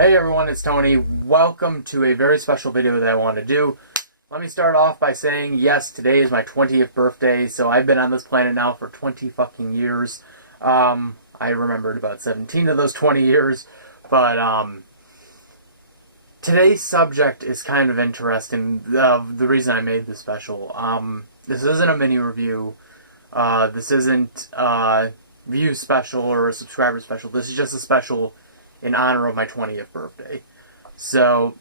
Hey everyone, it's Tony. Welcome to a very special video that I want to do. Let me start off by saying, yes, today is my 20th birthday, so I've been on this planet now for 20 fucking years. I remembered about 17 of those 20 years, but today's subject is kind of interesting. The reason I made this special. This isn't a mini review. This isn't a view special or a subscriber special. This is just a special in honor of my 20th birthday. So,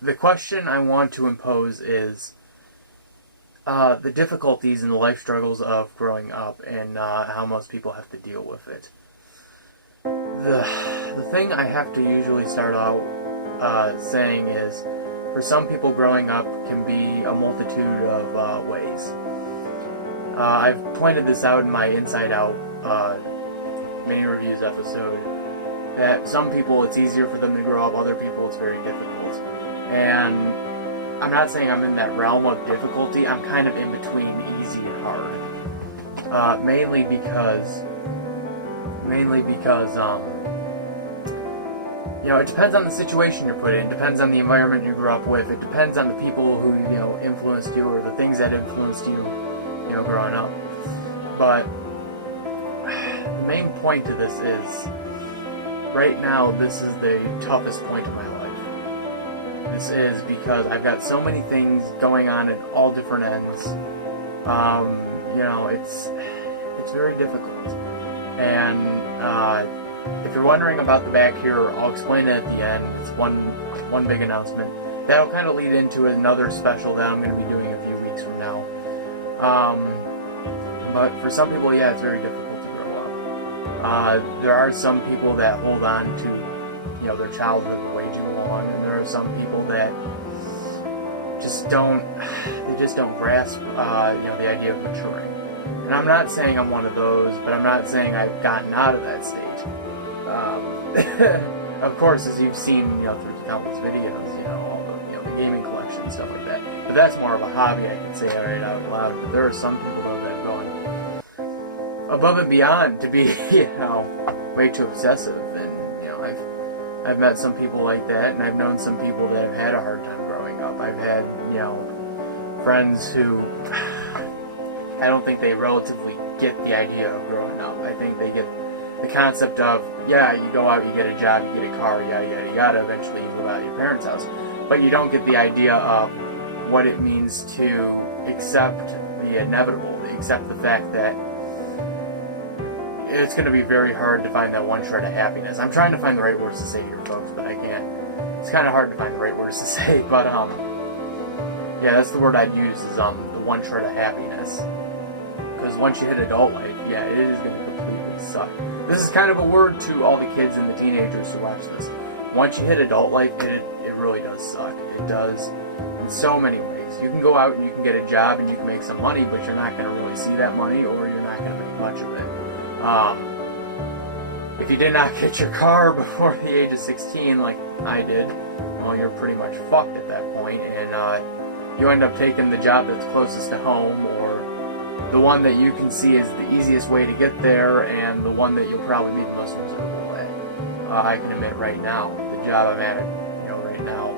the question I want to impose is the difficulties and the life struggles of growing up and how most people have to deal with it. The thing I have to usually start out saying is, for some people growing up can be a multitude of ways. I've pointed this out in my Inside Out mini reviews episode, that some people it's easier for them to grow up, other people it's very difficult. And I'm not saying I'm in that realm of difficulty, I'm kind of in between easy and hard. Mainly because you know, it depends on the situation you're put in, it depends on the environment you grew up with, it depends on the people who, you know, influenced you, or the things that influenced you, you know, growing up. But the main point to this is, right now, this is the toughest point of my life. This is because I've got so many things going on at all different ends. You know, it's very difficult. And if you're wondering about the back here, I'll explain it at the end. It's one big announcement. That'll kind of lead into another special that I'm going to be doing a few weeks from now. But for some people, yeah, it's very difficult. There are some people that hold on to, you know, their childhood way too long, and there are some people that just don't grasp, you know, the idea of maturing. And I'm not saying I'm one of those, but I'm not saying I've gotten out of that state. Of course, as you've seen, you know, through countless videos, you know, all the, you know, the gaming collection and stuff like that. But that's more of a hobby, I can say it right out loud. But there are some people though that have gone above and beyond to be, you know, way too obsessive. And, you know, I've met some people like that, and I've known some people that have had a hard time growing up. I've had, you know, friends who I don't think they relatively get the idea of growing up. I think they get the concept of, yeah, you go out, you get a job, you get a car, yada yada yada, eventually you move out of your parents' house. But you don't get the idea of what it means to accept the inevitable, to accept the fact that it's going to be very hard to find that one shred of happiness. I'm trying to find the right words to say here, folks, but I can't. It's kind of hard to find the right words to say, but yeah, that's the word I'd use, is the one shred of happiness. Because once you hit adult life, yeah, it is going to completely suck. This is kind of a word to all the kids and the teenagers who watch this. Once you hit adult life, it really does suck. It does in so many ways. You can go out and you can get a job and you can make some money, but you're not going to really see that money, or you're not going to make much of it. If you did not get your car before the age of 16, like I did, well, you're pretty much fucked at that point, and you end up taking the job that's closest to home, or the one that you can see is the easiest way to get there, and the one that you'll probably be the most miserable at. I can admit right now, the job I'm at, you know, right now,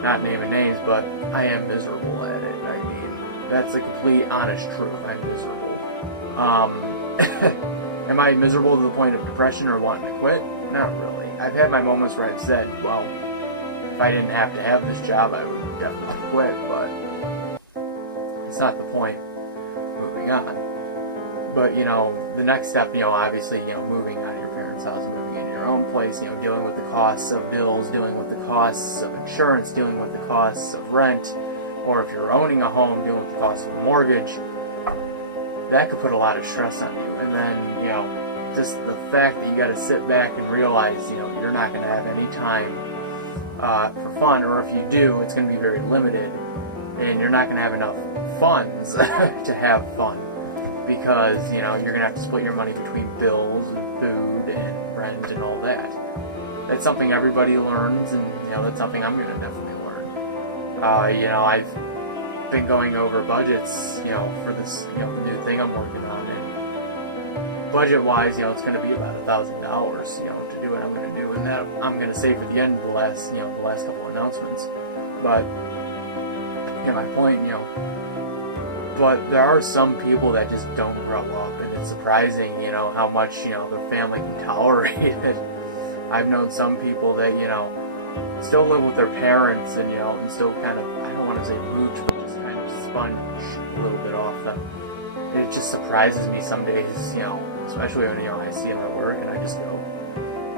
not naming names, but I am miserable at it. I mean, that's the complete, honest truth. I'm miserable. Am I miserable to the point of depression or wanting to quit? Not really. I've had my moments where I've said, well, if I didn't have to have this job, I would definitely quit, but it's not the point. Moving on. But, you know, the next step, you know, obviously, you know, moving out of your parents' house, moving into your own place, you know, dealing with the costs of bills, dealing with the costs of insurance, dealing with the costs of rent, or if you're owning a home, dealing with the costs of a mortgage. That could put a lot of stress on you. And then, you know, just the fact that you got to sit back and realize, you know, you're not going to have any time for fun, or if you do, it's going to be very limited, and you're not going to have enough funds to have fun, because, you know, you're going to have to split your money between bills and food and rent and all that. That's something everybody learns, and, you know, that's something I'm going to definitely learn. You know, I've been going over budgets, you know, for this, you know, the new thing I'm working on, and budget-wise, you know, it's going to be about $1,000, you know, to do what I'm going to do, and that I'm going to save for the end of the last couple announcements. But yeah, my point, you know. But there are some people that just don't grow up, and it's surprising, you know, how much, you know, their family can tolerate it. I've known some people that, you know, still live with their parents, and, you know, and still kind of, I don't want to say mooch, but just kind of sponge a little bit off them. It just surprises me some days, you know, especially when, you know, I see them at work, and I just go,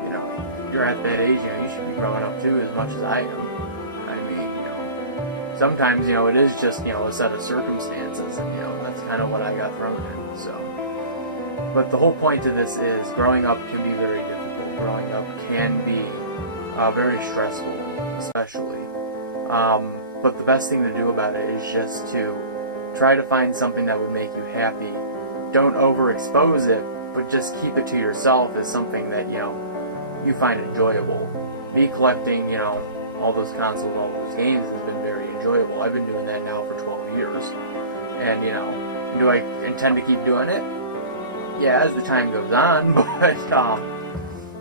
you know, you're at that age, you know, you should be growing up too, as much as I am. I mean, you know, sometimes, you know, it is just, you know, a set of circumstances, and, you know, that's kind of what I got thrown in, so. But the whole point to this is growing up can be very difficult. Growing up can be very stressful, especially. But the best thing to do about it is just to try to find something that would make you happy. Don't overexpose it, but just keep it to yourself as something that, you know, you find enjoyable. Me collecting, you know, all those consoles and all those games has been very enjoyable. I've been doing that now for 12 years. And, you know, do I intend to keep doing it? Yeah, as the time goes on, but,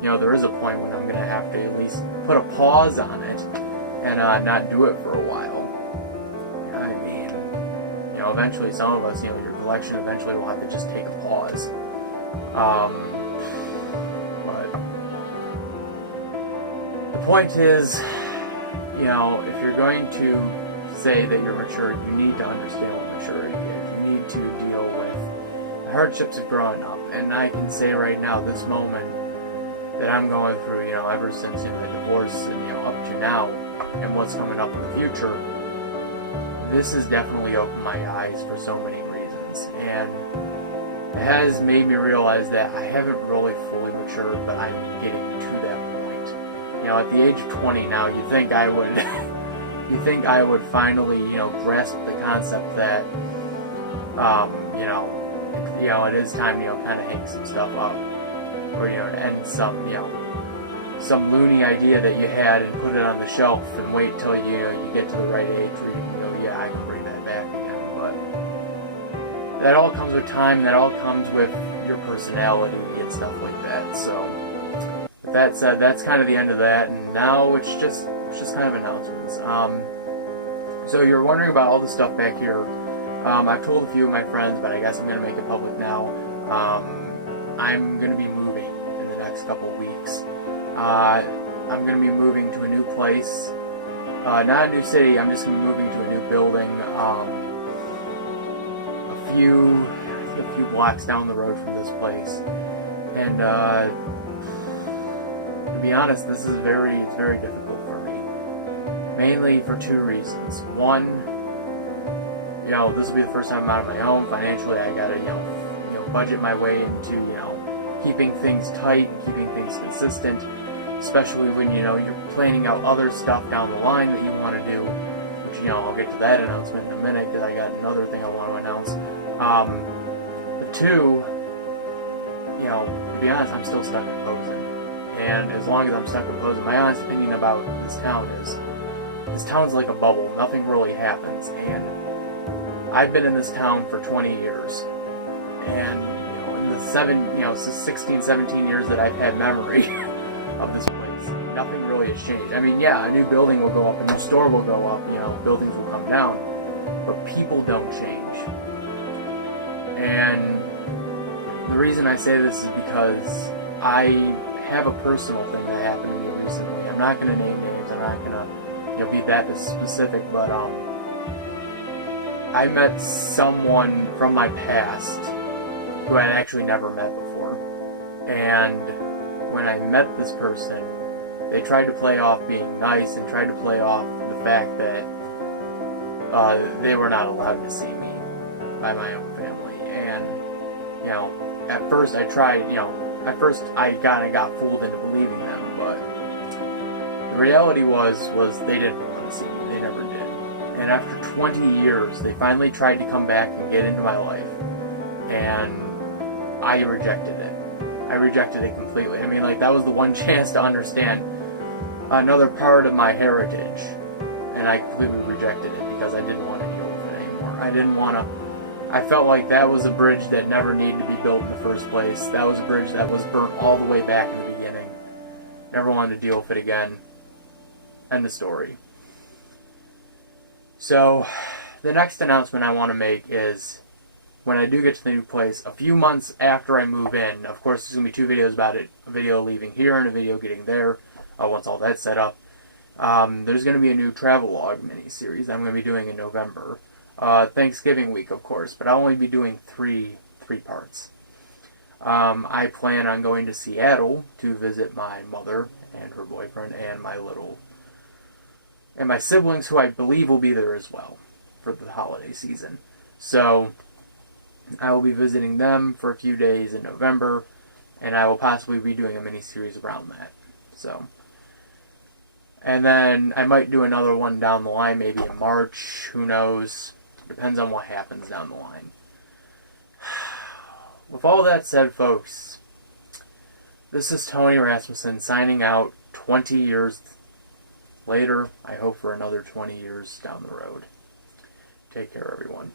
you know, there is a point when I'm going to have to at least put a pause on it and not do it for a while. I mean, you know, eventually some of us, you know, your collection eventually will have to just take a pause. But the point is, you know, if you're going to say that you're mature, you need to understand what maturity is. You need to deal with the hardships of growing up. And I can say right now, this moment that I'm going through, you know, ever since, you know, the divorce and, you know, up to now, and what's coming up in the future, this has definitely opened my eyes for so many reasons. And it has made me realize that I haven't really fully matured, but I'm getting to that point. You know, at the age of 20 now, you think I would, finally, you know, grasp the concept that, you know, it is time, you know, kind of hang some stuff up, or, you know, to end some, you know, some loony idea that you had and put it on the shelf and wait till you get to the right age where you can go, yeah, I can bring that back again. But that all comes with time. That all comes with your personality and stuff like that. So with that said, that's kind of the end of that. And now it's just kind of announcements. So you're wondering about all the stuff back here. I've told a few of my friends, but I guess I'm going to make it public now. I'm going to be moving in the next couple of weeks. I'm going to be moving to a new place. Not a new city, I'm just going to be moving to a new building. A few blocks down the road from this place. And to be honest, this is very difficult for me. Mainly for two reasons. One, you know, this will be the first time I'm out on my own. Financially, I gotta, you know, budget my way into, you know, keeping things tight and keeping things consistent, especially when, you know, you're planning out other stuff down the line that you want to do, which, you know, I'll get to that announcement in a minute, because I got another thing I want to announce. But two, you know, to be honest, I'm still stuck in Posen. And as long as I'm stuck in Posen, my honest opinion about this town is, this town's like a bubble. Nothing really happens. And I've been in this town for 20 years. And, you know, in the 16, 17 years that I've had memory of this place, nothing really has changed. I mean, yeah, a new building will go up, a new store will go up, you know, buildings will come down, but people don't change. And the reason I say this is because I have a personal thing that happened to me recently. I'm not going to name names, I'm not going to, you know, be that specific, but I met someone from my past who I had actually never met before. And when I met this person, they tried to play off being nice and tried to play off the fact that they were not allowed to see me by my own family. And, you know, at first I tried, you know, I kind of got fooled into believing them, but the reality was they didn't want to see me. They never did. And after 20 years, they finally tried to come back and get into my life. And I rejected it. I rejected it completely. I mean, like, that was the one chance to understand another part of my heritage. And I completely rejected it because I didn't want to deal with it anymore. I I felt like that was a bridge that never needed to be built in the first place. That was a bridge that was burnt all the way back in the beginning. Never wanted to deal with it again. End of story. So, the next announcement I want to make is, when I do get to the new place, a few months after I move in, of course there's going to be 2 videos about it, a video leaving here and a video getting there, once all that's set up. There's going to be a new travelogue mini-series I'm going to be doing in November. Thanksgiving week, of course, but I'll only be doing three parts. I plan on going to Seattle to visit my mother and her boyfriend and my siblings, who I believe will be there as well for the holiday season. So I will be visiting them for a few days in November, and I will possibly be doing a mini-series around that. So, and then I might do another one down the line, maybe in March, who knows. Depends on what happens down the line. With all that said, folks, this is Tony Rasmussen signing out 20 years later. I hope for another 20 years down the road. Take care, everyone.